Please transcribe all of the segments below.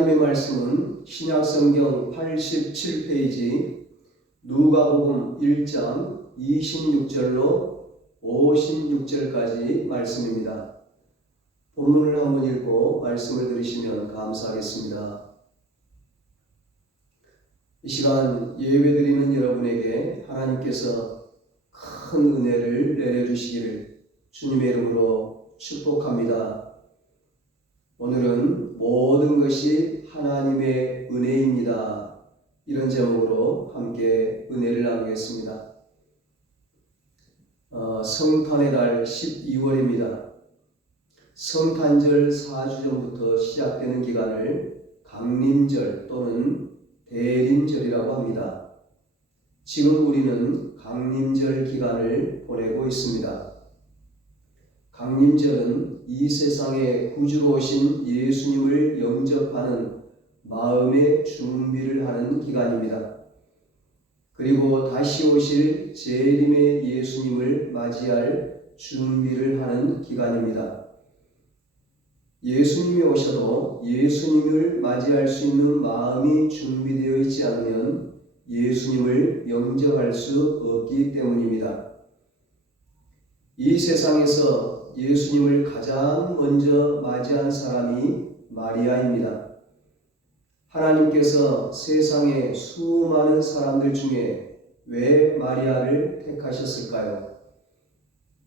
하나님의 말씀은 신약성경 87페이지 누가복음 1장 26절로 56절까지 말씀입니다. 본문을 한번 읽고 말씀을 들으시면 감사하겠습니다. 이 시간 예배드리는 여러분에게 하나님께서 큰 은혜를 내려주시기를 주님의 이름으로 축복합니다. 오늘은 모든 것이 하나님의 은혜입니다. 이런 제목으로 함께 은혜를 나누겠습니다. 성탄의 달 12월입니다. 성탄절 4주 전부터 시작되는 기간을 강림절 또는 대림절이라고 합니다. 지금 우리는 강림절 기간을 보내고 있습니다. 강림절은 이 세상에 구주로 오신 예수님을 영접하는 마음의 준비를 하는 기간입니다. 그리고 다시 오실 재림의 예수님을 맞이할 준비를 하는 기간입니다. 예수님이 오셔도 예수님을 맞이할 수 있는 마음이 준비되어 있지 않으면 예수님을 영접할 수 없기 때문입니다. 이 세상에서 예수님을 가장 먼저 맞이한 사람이 마리아입니다. 하나님께서 세상의 수많은 사람들 중에 왜 마리아를 택하셨을까요?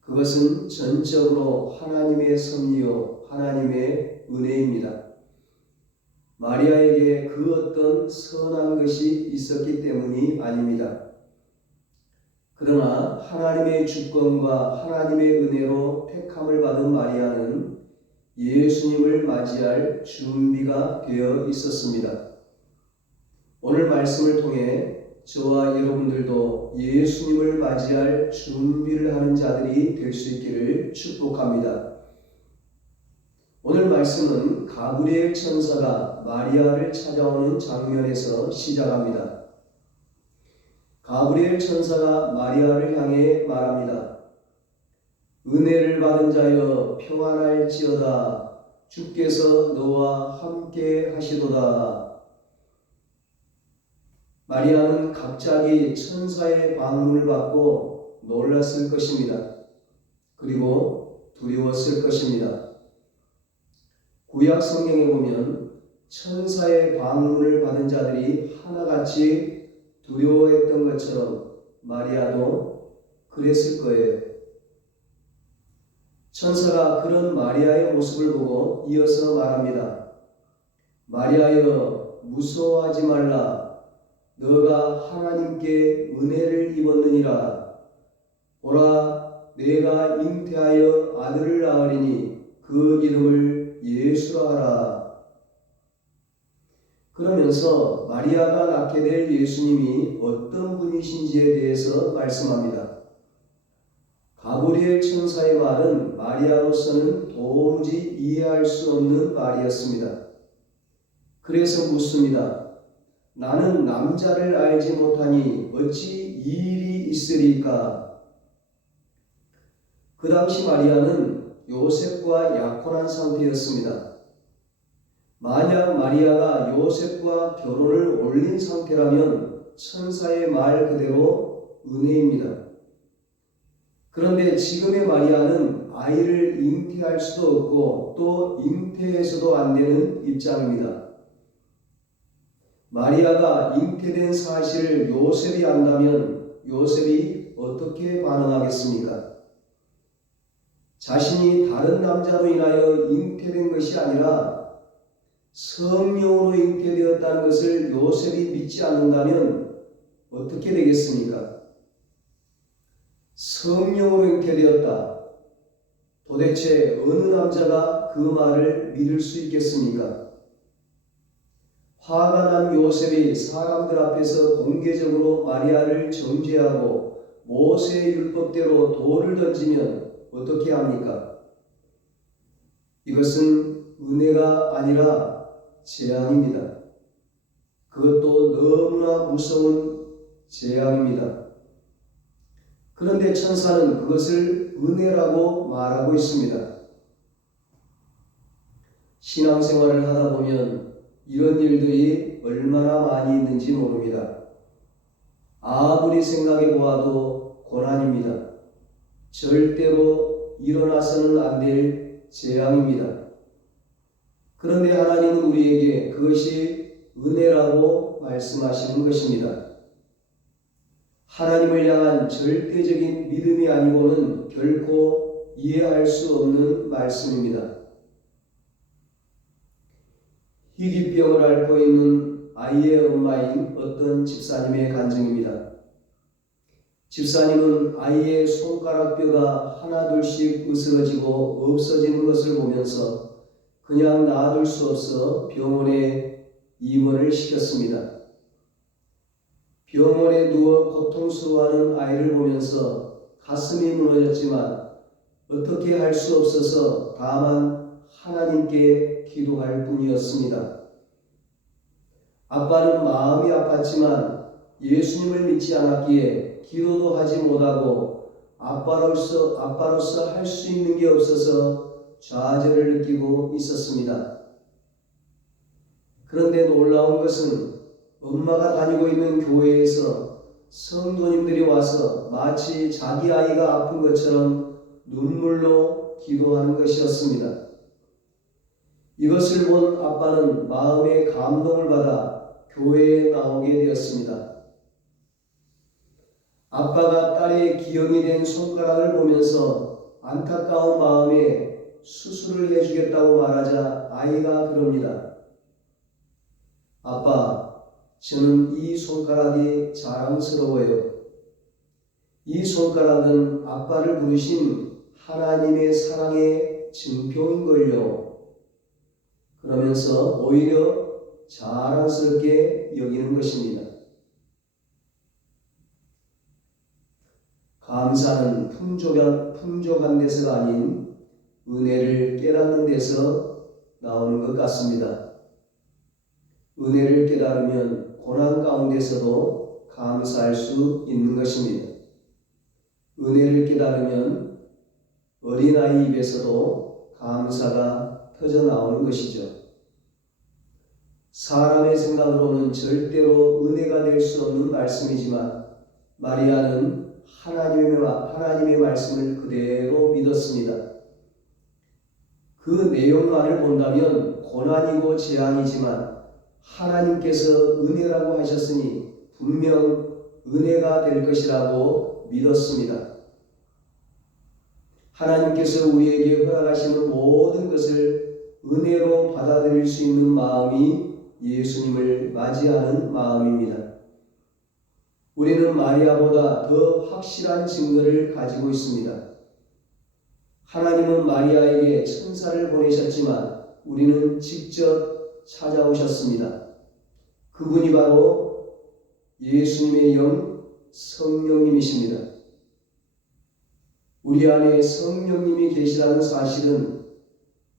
그것은 전적으로 하나님의 섭리요 하나님의 은혜입니다. 마리아에게 그 어떤 선한 것이 있었기 때문이 아닙니다. 그러나 하나님의 주권과 하나님의 은혜로 택함을 받은 마리아는 예수님을 맞이할 준비가 되어 있었습니다. 오늘 말씀을 통해 저와 여러분들도 예수님을 맞이할 준비를 하는 자들이 될 수 있기를 축복합니다. 오늘 말씀은 가브리엘 천사가 마리아를 찾아오는 장면에서 시작합니다. 가브리엘 천사가 마리아를 향해 말합니다. 은혜를 받은 자여 평안할지어다. 주께서 너와 함께 하시도다. 마리아는 갑자기 천사의 방문을 받고 놀랐을 것입니다. 그리고 두려웠을 것입니다. 구약 성경에 보면 천사의 방문을 받은 자들이 하나같이 두려워했던 것처럼 마리아도 그랬을 거예요. 천사가 그런 마리아의 모습을 보고 이어서 말합니다. 마리아여 무서워하지 말라. 너가 하나님께 은혜를 입었느니라. 보라 내가 잉태하여 아들을 낳으리니 그 이름을 예수라 하라. 그러면서 마리아가 낳게 될 예수님이 어떤 분이신지에 대해서 말씀합니다. 가브리엘 천사의 말은 마리아로서는 도무지 이해할 수 없는 말이었습니다. 그래서 묻습니다. 나는 남자를 알지 못하니 어찌 이 일이 있으리까? 그 당시 마리아는 요셉과 약혼한 상태였습니다. 만약 마리아가 요셉과 결혼을 올린 상태라면 천사의 말 그대로 은혜입니다. 그런데 지금의 마리아는 아이를 잉태할 수도 없고 또 잉태해서도 안 되는 입장입니다. 마리아가 잉태된 사실을 요셉이 안다면 요셉이 어떻게 반응하겠습니까? 자신이 다른 남자로 인하여 잉태된 것이 아니라 성령으로 잉태되었다는 것을 요셉이 믿지 않는다면 어떻게 되겠습니까? 성령으로 잉태되었다. 도대체 어느 남자가 그 말을 믿을 수 있겠습니까? 화가 난 요셉이 사람들 앞에서 공개적으로 마리아를 정죄하고 모세의 율법대로 돌을 던지면 어떻게 합니까? 이것은 은혜가 아니라 재앙입니다. 그것도 너무나 무서운 재앙입니다. 그런데 천사는 그것을 은혜라고 말하고 있습니다. 신앙생활을 하다 보면 이런 일들이 얼마나 많이 있는지 모릅니다. 아무리 생각해 보아도 고난입니다. 절대로 일어나서는 안 될 재앙입니다. 그런데 하나님은 우리에게 그것이 은혜라고 말씀하시는 것입니다. 하나님을 향한 절대적인 믿음이 아니고는 결코 이해할 수 없는 말씀입니다. 희귀병을 앓고 있는 아이의 엄마인 어떤 집사님의 간증입니다. 집사님은 아이의 손가락뼈가 하나둘씩 으스러지고 없어지는 것을 보면서 그냥 놔둘 수 없어 병원에 입원을 시켰습니다. 병원에 누워 고통스러워하는 아이를 보면서 가슴이 무너졌지만 어떻게 할 수 없어서 다만 하나님께 기도할 뿐이었습니다. 아빠는 마음이 아팠지만 예수님을 믿지 않았기에 기도도 하지 못하고 아빠로서 할 수 있는 게 없어서 좌절을 느끼고 있었습니다. 그런데 놀라운 것은 엄마가 다니고 있는 교회에서 성도님들이 와서 마치 자기 아이가 아픈 것처럼 눈물로 기도하는 것이었습니다. 이것을 본 아빠는 마음의 감동을 받아 교회에 나오게 되었습니다. 아빠가 딸의 기형이 된 손가락을 보면서 안타까운 마음에 수술을 해주겠다고 말하자 아이가 그럽니다. 아빠, 저는 이 손가락이 자랑스러워요. 이 손가락은 아빠를 부르신 하나님의 사랑의 증표인걸요. 그러면서 오히려 자랑스럽게 여기는 것입니다. 감사는 풍족한 데서가 아닌 은혜를 깨닫는 데서 나오는 것 같습니다. 은혜를 깨달으면 고난 가운데서도 감사할 수 있는 것입니다. 은혜를 깨달으면 어린아이 입에서도 감사가 터져나오는 것이죠. 사람의 생각으로는 절대로 은혜가 될 수 없는 말씀이지만 마리아는 하나님의 말씀을 그대로 믿었습니다. 그 내용만을 본다면 고난이고 재앙이지만 하나님께서 은혜라고 하셨으니 분명 은혜가 될 것이라고 믿었습니다. 하나님께서 우리에게 허락하시는 모든 것을 은혜로 받아들일 수 있는 마음이 예수님을 맞이하는 마음입니다. 우리는 마리아보다 더 확실한 증거를 가지고 있습니다. 하나님은 마리아에게 천사를 보내셨지만 우리는 직접 찾아오셨습니다. 그분이 바로 예수님의 영 성령님이십니다. 우리 안에 성령님이 계시다는 사실은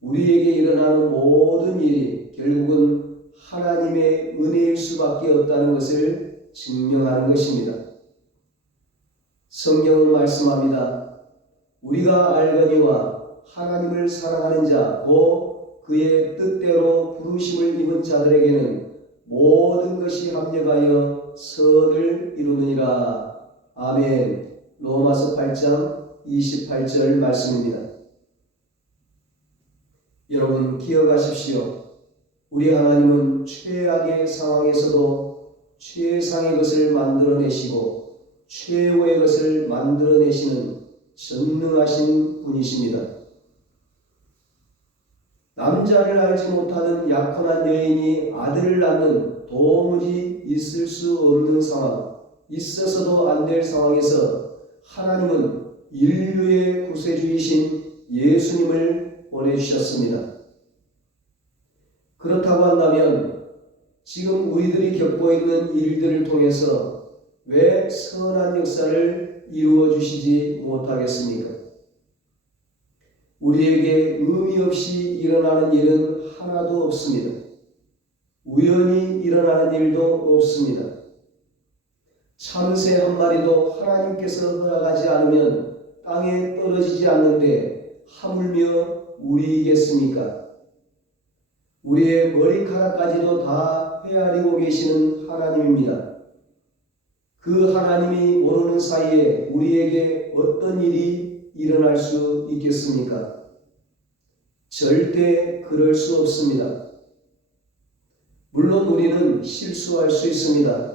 우리에게 일어나는 모든 일이 결국은 하나님의 은혜일 수밖에 없다는 것을 증명하는 것입니다. 성경은 말씀합니다. 우리가 알거니와 하나님을 사랑하는 자, 곧 그의 뜻대로 부르심을 입은 자들에게는 모든 것이 합력하여 선을 이루느니라. 아멘. 로마서 8장 28절 말씀입니다. 여러분 기억하십시오. 우리 하나님은 최악의 상황에서도 최상의 것을 만들어내시고 최고의 것을 만들어내시는 전능하신 분이십니다. 남자를 알지 못하는 약혼한 여인이 아들을 낳는 도무지 있을 수 없는 상황, 있어서도 안 될 상황에서 하나님은 인류의 구세주이신 예수님을 보내주셨습니다. 그렇다고 한다면 지금 우리들이 겪고 있는 일들을 통해서 왜 선한 역사를 이루어 주시지 못하겠습니까? 우리에게 의미 없이 일어나는 일은 하나도 없습니다. 우연히 일어나는 일도 없습니다. 참새 한 마리도 하나님께서 허락하지 않으면 땅에 떨어지지 않는데 하물며 우리이겠습니까? 우리의 머리카락까지도 다 헤아리고 계시는 하나님입니다. 그 하나님이 모르는 사이에 우리에게 어떤 일이 일어날 수 있겠습니까? 절대 그럴 수 없습니다. 물론 우리는 실수할 수 있습니다.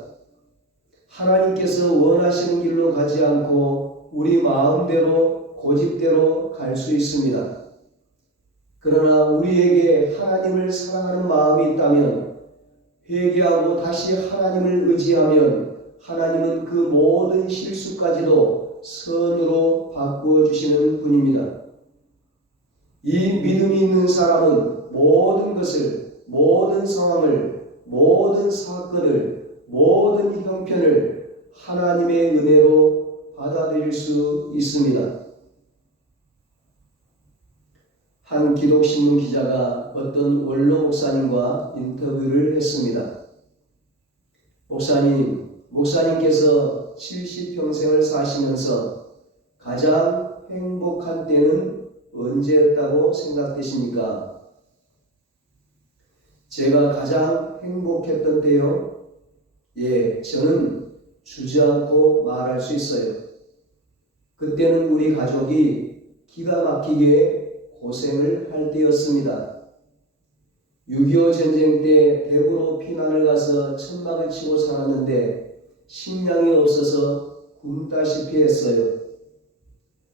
하나님께서 원하시는 길로 가지 않고 우리 마음대로 고집대로 갈 수 있습니다. 그러나 우리에게 하나님을 사랑하는 마음이 있다면 회개하고 다시 하나님을 의지하면 하나님은 그 모든 실수까지도 선으로 바꾸어 주시는 분입니다. 이 믿음이 있는 사람은 모든 것을, 모든 상황을, 모든 사건을, 모든 형편을 하나님의 은혜로 받아들일 수 있습니다. 한 기독신문 기자가 어떤 원로 목사님과 인터뷰를 했습니다. 목사님께서 70평생을 사시면서 가장 행복한 때는 언제였다고 생각되십니까? 제가 가장 행복했던 때요? 예, 저는 주저앉고 말할 수 있어요. 그때는 우리 가족이 기가 막히게 고생을 할 때였습니다. 6.25 전쟁 때 대구로 피난을 가서 천막을 치고 살았는데 식량이 없어서 굶다시피 했어요.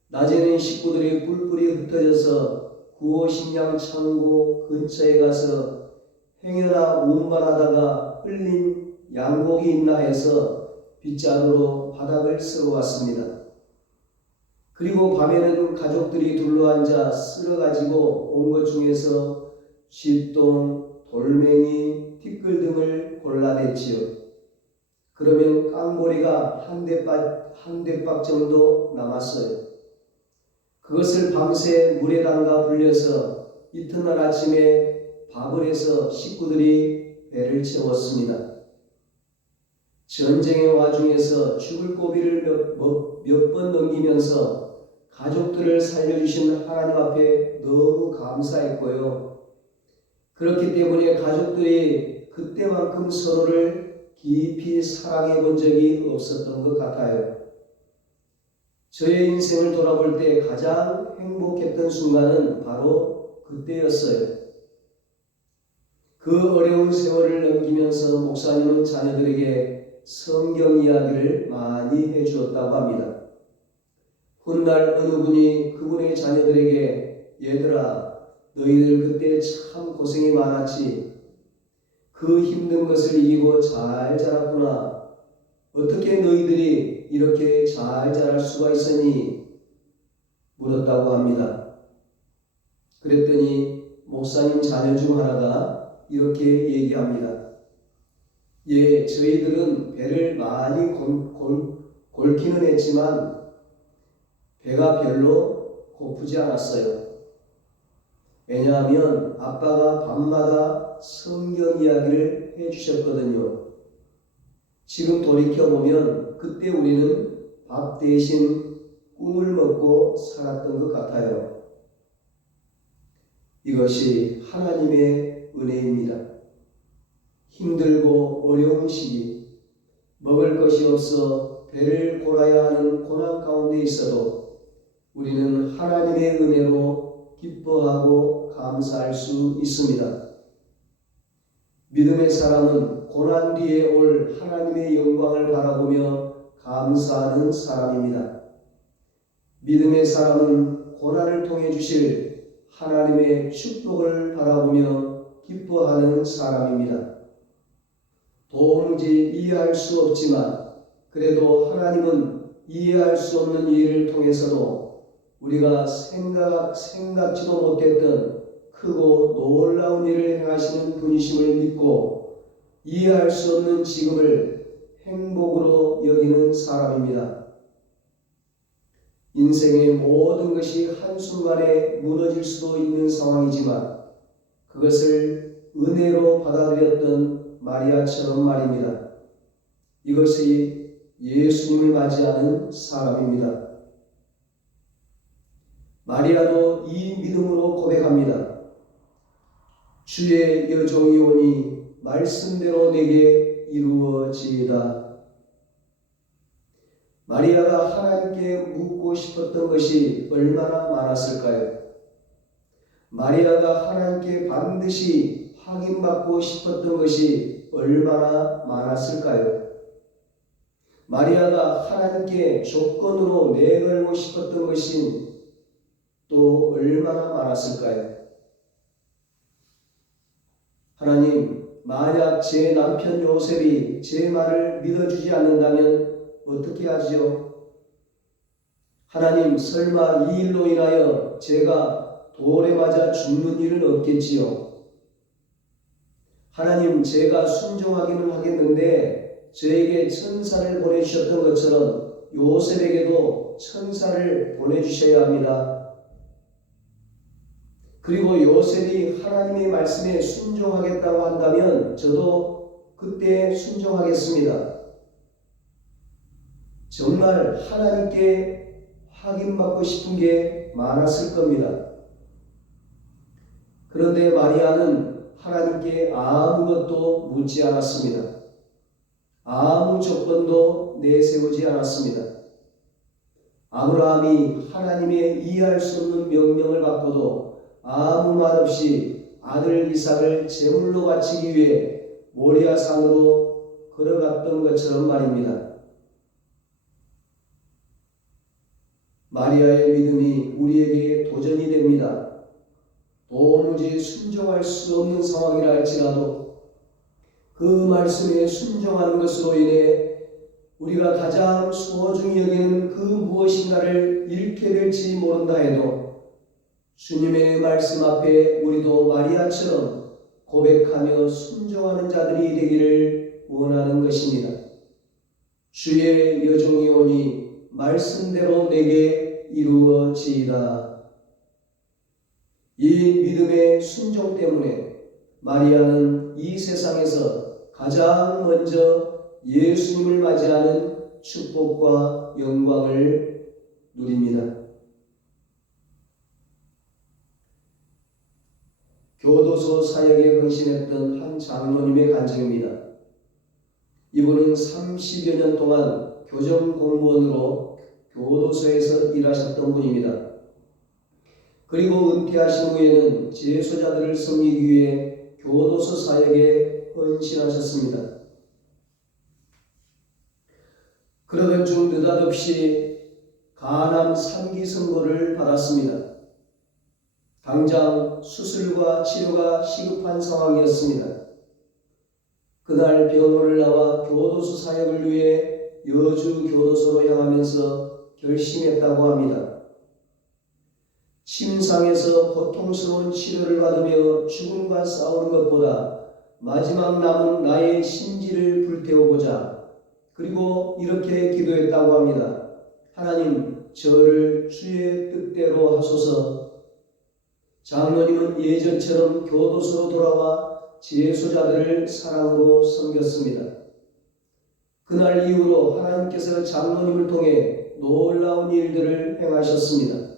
낮에는 식구들이 뿔뿔이 흩어져서 구호식량 창고 근처에 가서 행여나 운반하다가 흘린 양고기 있나 해서 빗자루로 바닥을 쓸어왔습니다. 그리고 밤에는 가족들이 둘러앉아 쓸어가지고 온 것 중에서 쥐똥, 돌멩이, 티끌 등을 골라냈지요. 그러면 깡보리가 한 대박 정도 남았어요. 그것을 밤새 물에 담가 불려서 이튿날 아침에 밥을 해서 식구들이 배를 채웠습니다. 전쟁의 와중에서 죽을 고비를 몇 번 넘기면서 가족들을 살려주신 하나님 앞에 너무 감사했고요. 그렇기 때문에 가족들이 그때만큼 서로를 깊이 사랑해 본 적이 없었던 것 같아요. 저의 인생을 돌아볼 때 가장 행복했던 순간은 바로 그때였어요. 그 어려운 세월을 넘기면서 목사님은 자녀들에게 성경 이야기를 많이 해주었다고 합니다. 훗날 어느 분이 그분의 자녀들에게 얘들아 너희들 그때 참 고생이 많았지. 그 힘든 것을 이기고 잘 자랐구나. 어떻게 너희들이 이렇게 잘 자랄 수가 있었니? 물었다고 합니다. 그랬더니 목사님 자녀 중 하나가 이렇게 얘기합니다. 예, 저희들은 배를 많이 골기는 했지만 배가 별로 고프지 않았어요. 왜냐하면 아빠가 밤마다 성경 이야기를 해주셨거든요. 지금 돌이켜보면 그때 우리는 밥 대신 꿈을 먹고 살았던 것 같아요. 이것이 하나님의 은혜입니다. 힘들고 어려운 시기, 먹을 것이 없어 배를 골아야 하는 고난 가운데 있어도 우리는 하나님의 은혜로 기뻐하고 감사할 수 있습니다. 믿음의 사람은 고난 뒤에 올 하나님의 영광을 바라보며 감사하는 사람입니다. 믿음의 사람은 고난을 통해 주실 하나님의 축복을 바라보며 기뻐하는 사람입니다. 도무지 이해할 수 없지만 그래도 하나님은 이해할 수 없는 일을 통해서도 우리가 생각지도 못했던 크고 놀라운 일을 행하시는 분이심을 믿고 이해할 수 없는 지금을 행복으로 여기는 사람입니다. 인생의 모든 것이 한순간에 무너질 수도 있는 상황이지만 그것을 은혜로 받아들였던 마리아처럼 말입니다. 이것이 예수님을 맞이하는 사람입니다. 마리아도 이 믿음으로 고백합니다. 주의 여종이 오니 말씀대로 내게 이루어지이다. 마리아가 하나님께 묻고 싶었던 것이 얼마나 많았을까요? 마리아가 하나님께 반드시 확인받고 싶었던 것이 얼마나 많았을까요? 마리아가 하나님께 조건으로 내걸고 싶었던 것이 또 얼마나 많았을까요? 하나님, 만약 제 남편 요셉이 제 말을 믿어주지 않는다면 어떻게 하지요? 하나님, 설마 이 일로 인하여 제가 돌에 맞아 죽는 일은 없겠지요? 하나님, 제가 순종하기는 하겠는데 저에게 천사를 보내주셨던 것처럼 요셉에게도 천사를 보내주셔야 합니다. 그리고 요셉이 하나님의 말씀에 순종하겠다고 한다면 저도 그때 순종하겠습니다. 정말 하나님께 확인받고 싶은 게 많았을 겁니다. 그런데 마리아는 하나님께 아무것도 묻지 않았습니다. 아무 조건도 내세우지 않았습니다. 아브라함이 하나님의 이해할 수 없는 명령을 받고도 아무 말 없이 아들 이삭을 제물로 바치기 위해 모리아산으로 걸어갔던 것처럼 말입니다. 마리아의 믿음이 우리에게 도전이 됩니다. 도무지 순종할 수 없는 상황이라 할지라도 그 말씀에 순종하는 것으로 인해 우리가 가장 소중히 여기는 그 무엇인가를 잃게 될지 모른다 해도 주님의 말씀 앞에 우리도 마리아처럼 고백하며 순종하는 자들이 되기를 원하는 것입니다. 주의 여종이 오니 말씀대로 내게 이루어지이다. 이 믿음의 순종 때문에 마리아는 이 세상에서 가장 먼저 예수님을 맞이하는 축복과 영광을 누립니다. 교도소 사역에 헌신했던 한 장로님의 간증입니다. 이분은 30여 년 동안 교정 공무원으로 교도소에서 일하셨던 분입니다. 그리고 은퇴하신 후에는 재소자들을 섬기기 위해 교도소 사역에 헌신하셨습니다. 그러던 중 느닷없이 간암 3기 선고를 받았습니다. 당장 수술과 치료가 시급한 상황이었습니다. 그날 병원을 나와 교도소 사역을 위해 여주 교도소로 향하면서 결심했다고 합니다. 침상에서 고통스러운 치료를 받으며 죽음과 싸우는 것보다 마지막 남은 나의 심지를 불태워보자. 그리고 이렇게 기도했다고 합니다. 하나님, 저를 주의 뜻대로 하소서. 장로님은 예전처럼 교도소로 돌아와 재소자들을 사랑으로 섬겼습니다. 그날 이후로 하나님께서 장로님을 통해 놀라운 일들을 행하셨습니다.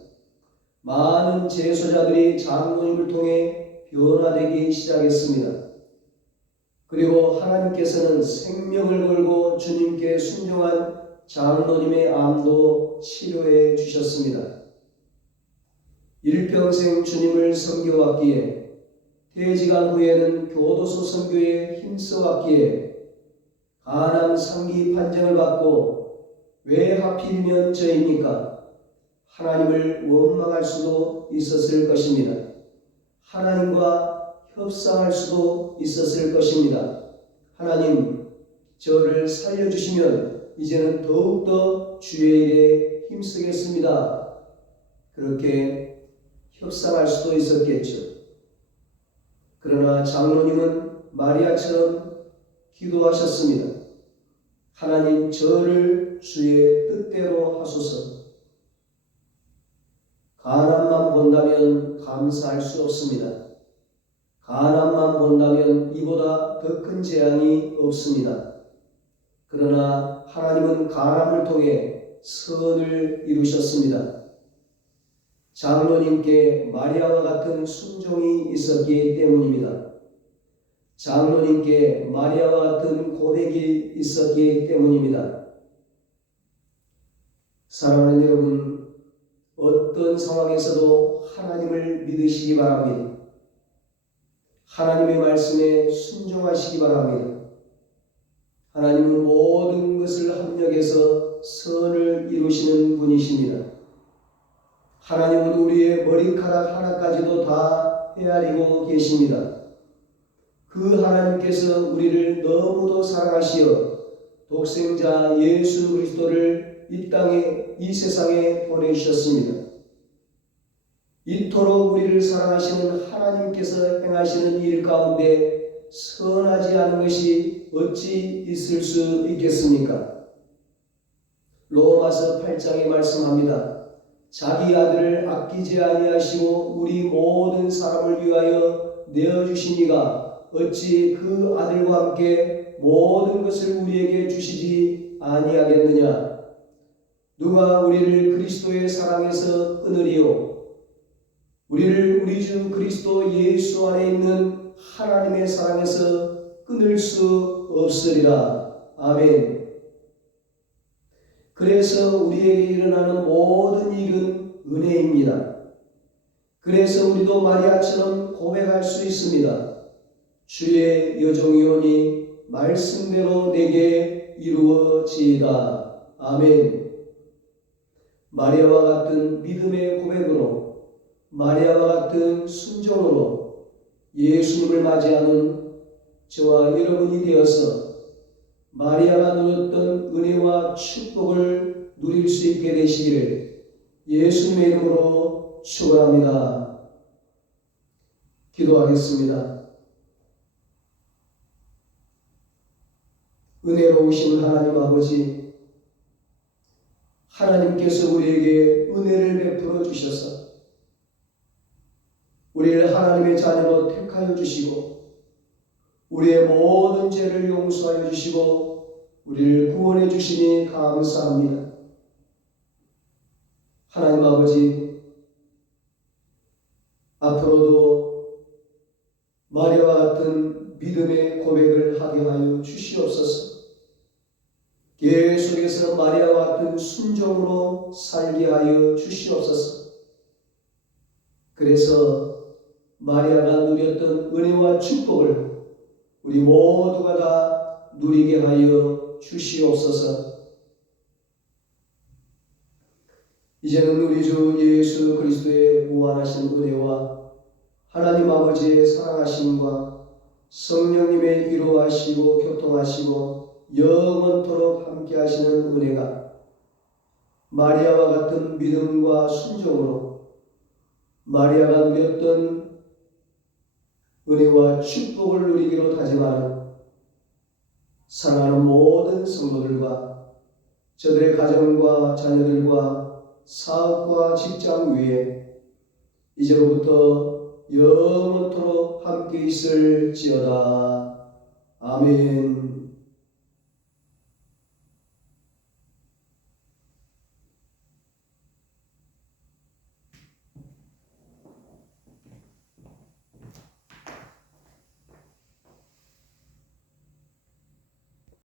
많은 재소자들이 장로님을 통해 변화되기 시작했습니다. 그리고 하나님께서는 생명을 걸고 주님께 순종한 장로님의 암도 치료해 주셨습니다. 일평생 주님을 섬겨왔기에 퇴직한 후에는 교도소 선교에 힘써왔기에 간암 3기 판정을 받고 왜 하필이면 저입니까? 하나님을 원망할 수도 있었을 것입니다. 하나님과 협상할 수도 있었을 것입니다. 하나님, 저를 살려주시면 이제는 더욱더 주의 일에 힘쓰겠습니다. 그렇게 협상할 수도 있었겠죠. 그러나 장로님은 마리아처럼 기도하셨습니다. 하나님, 저를 주의 뜻대로 하소서. 간암만 본다면 감사할 수 없습니다. 간암만 본다면 이보다 더 큰 재앙이 없습니다. 그러나 하나님은 간암을 통해 선을 이루셨습니다. 장로님께 마리아와 같은 순종이 있었기 때문입니다. 장로님께 마리아와 같은 고백이 있었기 때문입니다. 사랑하는 여러분, 어떤 상황에서도 하나님을 믿으시기 바랍니다. 하나님의 말씀에 순종하시기 바랍니다. 하나님은 모든 것을 합력해서 선을 이루시는 분이십니다. 하나님은 우리의 머리카락 하나까지도 다 헤아리고 계십니다. 그 하나님께서 우리를 너무도 사랑하시어 독생자 예수 그리스도를 이 세상에 보내주셨습니다. 이토록 우리를 사랑하시는 하나님께서 행하시는 일 가운데 선하지 않은 것이 어찌 있을 수 있겠습니까? 로마서 8장에 말씀합니다. 자기 아들을 아끼지 아니하시고 우리 모든 사람을 위하여 내어주시니가 어찌 그 아들과 함께 모든 것을 우리에게 주시지 아니하겠느냐? 누가 우리를 그리스도의 사랑에서 끊으리요? 우리를 우리 주 그리스도 예수 안에 있는 하나님의 사랑에서 끊을 수 없으리라. 아멘. 그래서 우리에게 일어나는 모든 일은 은혜입니다. 그래서 우리도 마리아처럼 고백할 수 있습니다. 주의 여종이오니 말씀대로 내게 이루어지이다. 아멘. 마리아와 같은 믿음의 고백으로, 마리아와 같은 순종으로 예수님을 맞이하는 저와 여러분이 되어서 마리아가 누렸던 은혜와 축복을 누릴 수 있게 되시기를 예수님의 이름으로 축원합니다. 기도하겠습니다. 은혜로우신 하나님 아버지, 하나님께서 우리에게 은혜를 베풀어 주셔서 우리를 하나님의 자녀로 택하여 주시고 우리의 모든 죄를 용서하여 주시고 우리를 구원해 주시니 감사합니다. 하나님 아버지, 앞으로도 마리아와 같은 믿음의 고백을 하게 하여 주시옵소서. 계속해서 마리아와 같은 순종으로 살게 하여 주시옵소서. 그래서 마리아가 누렸던 은혜와 축복을 우리 모두가 다 누리게 하여 주시옵소서. 이제는 우리 주 예수 그리스도의 무한하신 은혜와 하나님 아버지의 사랑하심과 성령님의 이루하시고 교통하시고 영원토록 함께 하시는 은혜가 마리아와 같은 믿음과 순종으로 마리아가 누렸던 은혜와 축복을 누리기로 다짐하는 사랑하는 모든 성도들과 저들의 가정과 자녀들과 사업과 직장 위에 이제로부터 영원토록 함께 있을지어다. 아멘.